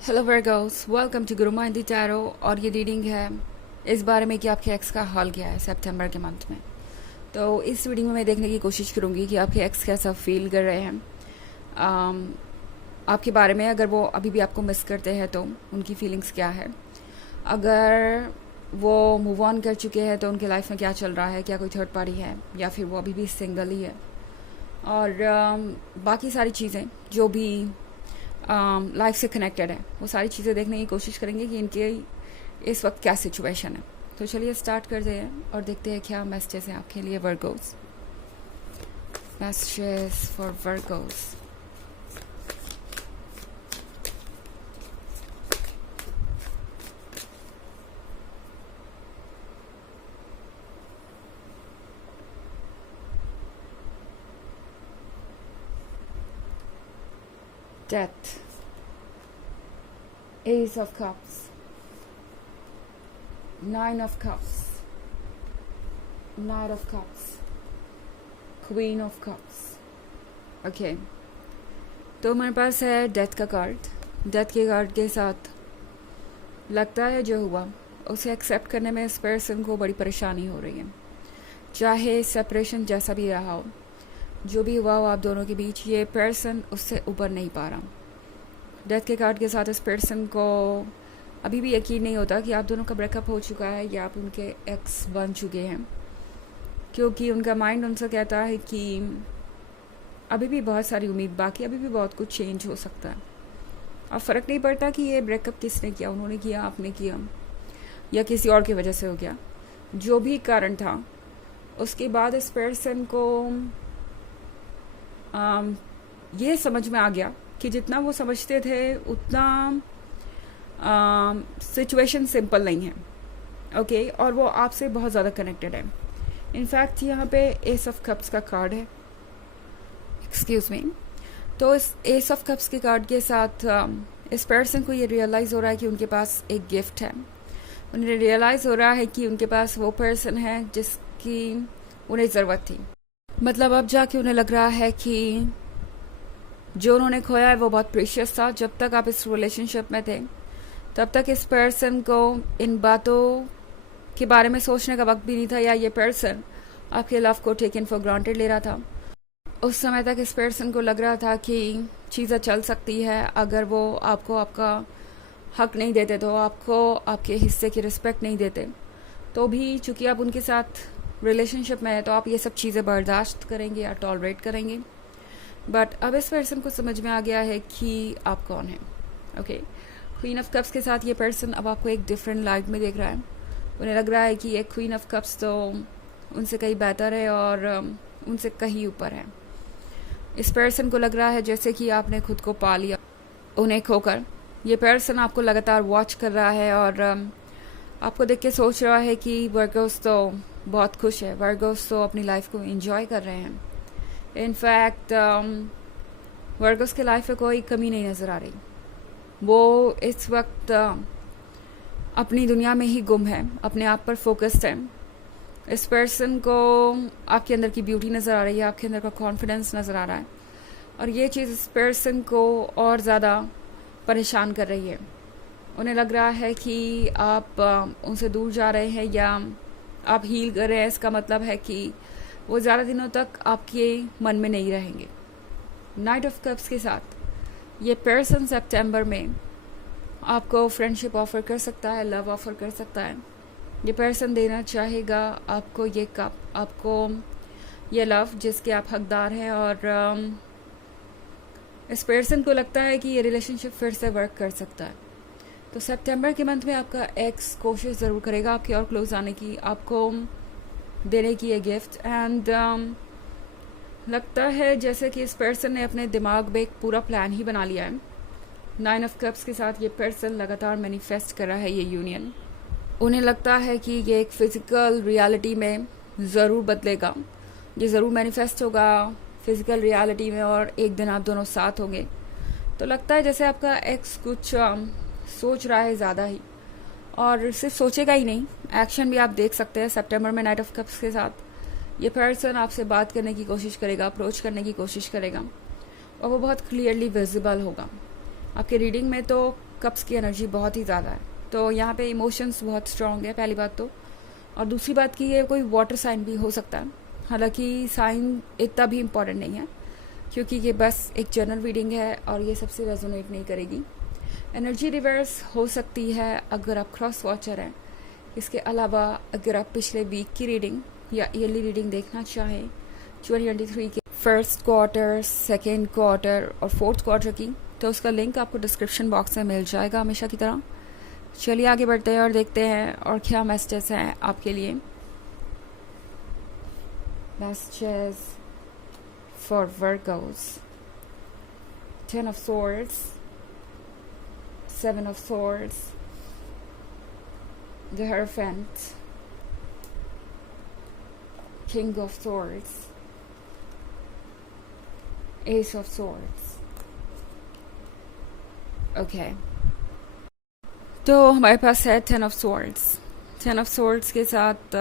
Hello Virgo's, welcome to Guru माइंडी tarot. और ये reading है इस बारे में कि आपके एक्स का हाल क्या है सितंबर के मंथ में। तो इस रीडिंग में मैं देखने की कोशिश करूँगी कि आपके एक्स कैसा फील कर रहे हैं आपके बारे में। अगर वो अभी भी आपको मिस करते हैं तो उनकी फीलिंग्स क्या है। अगर वो मूव ऑन कर चुके हैं तो उनके लाइफ में क्या चल रहा है, क्या कोई थर्ड पार्टी है या फिर वो अभी भी सिंगल ही है। और बाकी सारी चीज़ें जो भी लाइफ से कनेक्टेड है वो सारी चीज़ें देखने की कोशिश करेंगे कि इनके इस वक्त क्या सिचुएशन है। तो चलिए स्टार्ट करते हैं और देखते हैं क्या मैसेजेस हैं आपके लिए Virgo's. Messages for Virgo's. Death, Ace of Cups, Nine of Cups, Knight of Cups, Queen of Cups। Okay, तो हमारे पास है डेथ का कार्ड। डेथ के कार्ड के साथ लगता है जो हुआ उसे एक्सेप्ट करने में इस पर्सन को बड़ी परेशानी हो रही है। चाहे सेपरेशन जैसा भी रहा हो, जो भी हुआ हो आप दोनों के बीच, ये पर्सन उससे ऊपर नहीं पा रहा। डेथ के कार्ड के साथ इस पर्सन को अभी भी यकीन नहीं होता कि आप दोनों का ब्रेकअप हो चुका है या आप उनके एक्स बन चुके हैं, क्योंकि उनका माइंड उनसे कहता है कि अभी भी बहुत सारी उम्मीद बाकी, अभी भी बहुत कुछ चेंज हो सकता है। अब फ़र्क नहीं पड़ता कि ये ब्रेकअप किसने किया, उन्होंने किया, आपने किया या किसी और की वजह से हो गया। जो भी कारण था उसके बाद इस पर्सन को ये समझ में आ गया कि जितना वो समझते थे उतना सिचुएशन सिंपल नहीं है। ओके, और वो आपसे बहुत ज़्यादा कनेक्टेड है। इनफैक्ट यहाँ पे एस ऑफ कप्स का कार्ड है, एक्सक्यूज मी। तो इस एस ऑफ कप्स के कार्ड के साथ इस पर्सन को ये रियलाइज़ हो रहा है कि उनके पास एक गिफ्ट है। उन्हें रियलाइज़ हो रहा है कि उनके पास वो पर्सन है जिसकी उन्हें ज़रूरत थी। मतलब अब जाके उन्हें लग रहा है कि जो उन्होंने खोया है वो बहुत प्रीशियस था। जब तक आप इस रिलेशनशिप में थे तब तक इस पर्सन को इन बातों के बारे में सोचने का वक्त भी नहीं था, या ये पर्सन आपके लव को टेकन फॉर ग्रांटेड ले रहा था। उस समय तक इस पर्सन को लग रहा था कि चीज़ें चल सकती है अगर वो आपको आपका हक नहीं देते, तो आपको आपके हिस्से की रिस्पेक्ट नहीं देते, तो भी चूँकि आप उनके साथ रिलेशनशिप में है तो आप ये सब चीज़ें बर्दाश्त करेंगे या टॉलरेट करेंगे। बट अब इस पर्सन को समझ में आ गया है कि आप कौन हैं। ओके, क्वीन ऑफ कप्स के साथ ये पर्सन अब आपको एक डिफरेंट लाइट में देख रहा है। उन्हें लग रहा है कि ये क्वीन ऑफ कप्स तो उनसे कहीं बेहतर है और उनसे कहीं ऊपर है। इस पर्सन को लग रहा है जैसे कि आपने खुद को पा लिया उन्हें खोकर। ये पर्सन आपको लगातार वॉच कर रहा है और आपको देख के सोच रहा है कि वर्गोस तो बहुत खुश है, वर्गोस तो अपनी लाइफ को एंजॉय कर रहे हैं। इनफैक्ट वर्गोस के लाइफ में कोई कमी नहीं नज़र आ रही। वो इस वक्त अपनी दुनिया में ही गुम है, अपने आप पर फोकस्ड है। इस पर्सन को आपके अंदर की ब्यूटी नज़र आ रही है, आपके अंदर का कॉन्फिडेंस नज़र आ रहा है, और ये चीज़ इस पर्सन को और ज़्यादा परेशान कर रही है। उन्हें लग रहा है कि आप उनसे दूर जा रहे हैं या आप हील कर रहे हैं। इसका मतलब है कि वो ज़्यादा दिनों तक आपके मन में नहीं रहेंगे। नाइट ऑफ कप्स के साथ ये पर्सन सितंबर में आपको फ्रेंडशिप ऑफर कर सकता है, लव ऑफर कर सकता है। ये पर्सन देना चाहेगा आपको ये कप, आपको ये लव जिसके आप हकदार हैं। और इस पर्सन को लगता है कि ये रिलेशनशिप फिर से वर्क कर सकता है। तो सितंबर के मंथ में आपका एक्स कोशिश ज़रूर करेगा आपकी और क्लोज आने की, आपको देने की ये गिफ्ट। एंड लगता है जैसे कि इस पर्सन ने अपने दिमाग में एक पूरा प्लान ही बना लिया है। नाइन ऑफ कप्स के साथ ये पर्सन लगातार मैनिफेस्ट कर रहा है ये यूनियन। उन्हें लगता है कि ये एक फिज़िकल रियलिटी में ज़रूर बदलेगा, ये ज़रूर मैनिफेस्ट होगा फिज़िकल रियलिटी में, और एक दिन आप दोनों साथ होंगे। तो लगता है जैसे आपका एक्स कुछ सोच रहा है ज़्यादा ही, और सिर्फ सोचेगा ही नहीं, एक्शन भी आप देख सकते हैं सितंबर में नाइट ऑफ कप्स के साथ। ये पर्सन आपसे बात करने की कोशिश करेगा, अप्रोच करने की कोशिश करेगा, और वो बहुत क्लियरली विजिबल होगा। आपके रीडिंग में तो कप्स की एनर्जी बहुत ही ज़्यादा है, तो यहाँ पे इमोशंस बहुत स्ट्रॉन्ग है, पहली बात तो। और दूसरी बात कि ये कोई वाटर साइन भी हो सकता है, हालांकि साइन इतना भी इम्पॉर्टेंट नहीं है, क्योंकि ये बस एक जनरल रीडिंग है और ये सबसे रेजोनेट नहीं करेगी। एनर्जी रिवर्स हो सकती है अगर आप क्रॉस वॉचर हैं। इसके अलावा अगर आप पिछले वीक की रीडिंग या ईयरली रीडिंग देखना चाहें 2023 के फर्स्ट क्वार्टर, सेकेंड क्वार्टर और फोर्थ क्वार्टर की, तो उसका लिंक आपको डिस्क्रिप्शन बॉक्स में मिल जाएगा हमेशा की तरह। चलिए आगे बढ़ते हैं और देखते हैं और क्या मैसेजेस हैं आपके लिए। Messages for Virgo's, 10 of swords, 7 of swords, the Hierophant, King of swords, Ace of swords. Okay. तो हमारे पास है 10 of swords। 10 of swords के साथ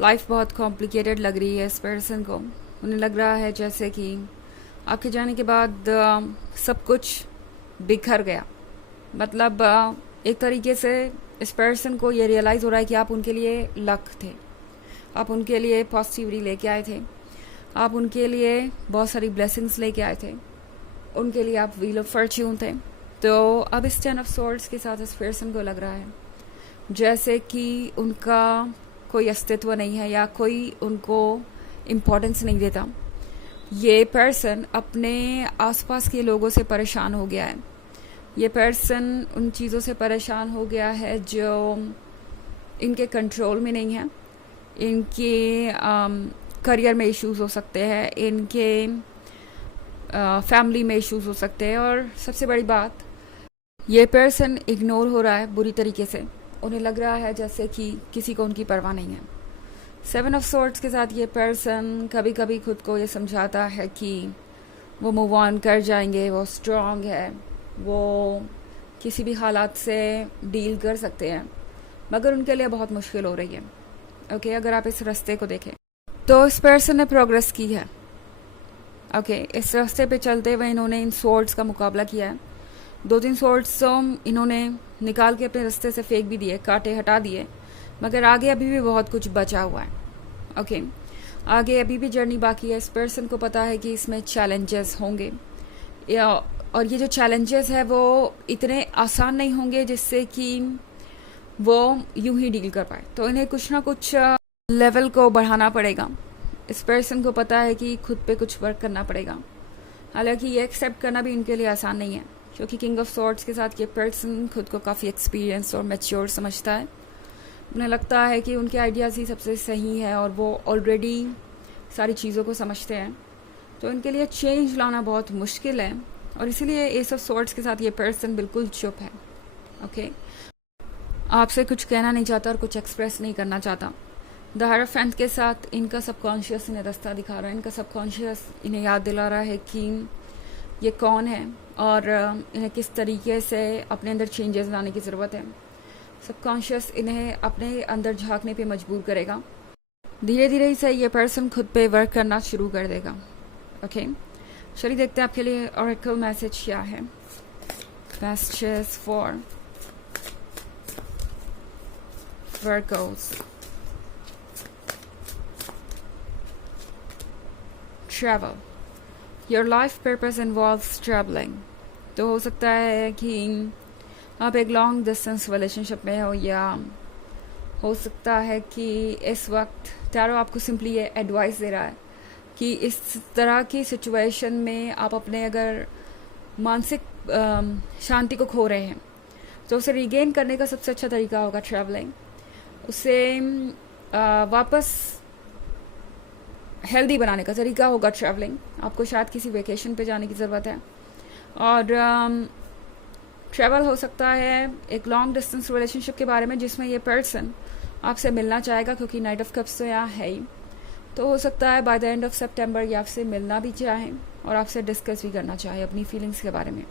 लाइफ बहुत कॉम्प्लिकेटेड लग रही है इस पर्सन को। उन्हें लग रहा है जैसे कि आपके जाने के बाद सब कुछ बिखर गया। मतलब एक तरीके से इस पर्सन को ये रियलाइज़ हो रहा है कि आप उनके लिए लक थे, आप उनके लिए पॉजिटिविटी लेके आए थे, आप उनके लिए बहुत सारी ब्लेसिंग्स लेके आए थे, उनके लिए आप व्हील ऑफ फॉर्च्यून थे। तो अब इस 10 of swords के साथ इस पर्सन को लग रहा है जैसे कि उनका कोई अस्तित्व नहीं है या कोई उनको इम्पोर्टेंस नहीं देता। ये पर्सन अपने आसपास के लोगों से परेशान हो गया है। ये पर्सन उन चीज़ों से परेशान हो गया है जो इनके कंट्रोल में नहीं है। इनके करियर में इश्यूज हो सकते हैं, इनके फैमिली में इश्यूज हो सकते हैं, और सबसे बड़ी बात, ये पर्सन इग्नोर हो रहा है बुरी तरीके से। उन्हें लग रहा है जैसे कि किसी को उनकी परवाह नहीं है। 7 of swords के साथ ये पर्सन कभी कभी खुद को ये समझाता है कि वो मूव ऑन कर जाएंगे, वो स्ट्रांग है, वो किसी भी हालात से डील कर सकते हैं, मगर उनके लिए बहुत मुश्किल हो रही है। ओके, अगर आप इस रास्ते को देखें तो इस पर्सन ने प्रोग्रेस की है। ओके, इस रास्ते पे चलते हुए इन्होंने इन सॉर्ड्स का मुकाबला किया है। 2-3 सॉर्ड्स तो इन्होंने निकाल के अपने रास्ते से फेंक भी दिए, काटे हटा दिए, मगर आगे अभी भी बहुत कुछ बचा हुआ है। ओके, आगे अभी भी जर्नी बाकी है। इस पर्सन को पता है कि इसमें चैलेंजेस होंगे, और ये जो चैलेंजेस है वो इतने आसान नहीं होंगे जिससे कि वो यूं ही डील कर पाए। तो इन्हें कुछ ना कुछ लेवल को बढ़ाना पड़ेगा। इस पर्सन को पता है कि खुद पे कुछ वर्क करना पड़ेगा। हालांकि ये एक्सेप्ट करना भी इनके लिए आसान नहीं है, क्योंकि किंग ऑफ सॉर्ड्स के साथ ये पर्सन खुद को काफ़ी एक्सपीरियंस और मैच्योर समझता है। उन्हें लगता है कि उनके आइडियाज़ ही सबसे सही है और वो ऑलरेडी सारी चीज़ों को समझते हैं। तो इनके लिए चेंज लाना बहुत मुश्किल है, और इसीलिए एस ऑफ सॉर्ड्स के साथ ये पर्सन बिल्कुल चुप है। ओके, आपसे कुछ कहना नहीं चाहता और कुछ एक्सप्रेस नहीं करना चाहता। द हायरोफेंट के साथ इनका सबकॉन्शियस इन्हें रास्ता दिखा रहा है। इनका सबकॉन्शियस इन्हें याद दिला रहा है कि ये कौन है और इन्हें किस तरीके से अपने अंदर चेंजेस लाने की ज़रूरत है। सबकॉन्शियस इन्हें अपने अंदर झांकने पे मजबूर करेगा। धीरे धीरे से ये पर्सन खुद पे वर्क करना शुरू कर देगा। ओके, चलिए देखते हैं आपके लिए ऑरेकल मैसेज क्या है। Messages for Virgo's. Travel, your life purpose involves travelling. तो हो सकता है कि आप एक लॉन्ग डिस्टेंस रिलेशनशिप में हो, या हो सकता है कि इस वक्त टैरो आपको सिंपली ये एडवाइस दे रहा है कि इस तरह की सिचुएशन में आप अपने अगर मानसिक शांति को खो रहे हैं तो उसे रिगेन करने का सबसे अच्छा तरीका होगा ट्रैवलिंग। उसे वापस हेल्दी बनाने का तरीका होगा ट्रैवलिंग। आपको शायद किसी वेकेशन पे जाने की ज़रूरत है, और ट्रैवल हो सकता है एक लॉन्ग डिस्टेंस रिलेशनशिप के बारे में जिसमें ये पर्सन आपसे मिलना चाहेगा, क्योंकि नाइट ऑफ कप्स तो यहाँ है ही। तो हो सकता है बाय द एंड ऑफ सितंबर ये आपसे मिलना भी चाहें और आपसे डिस्कस भी करना चाहे अपनी फीलिंग्स के बारे में।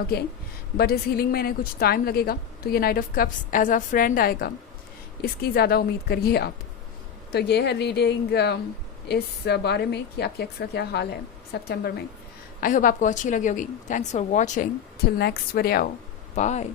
ओके, बट इस हीलिंग में इन्हें कुछ टाइम लगेगा। तो ये knight of cups as a friend आएगा, इसकी ज़्यादा उम्मीद करिए आप। तो ये है रीडिंग इस बारे में कि आपके एक्स का क्या हाल है सितंबर में। आई होप आपको अच्छी लगी होगी. Thanks for watching. Till next video. Bye.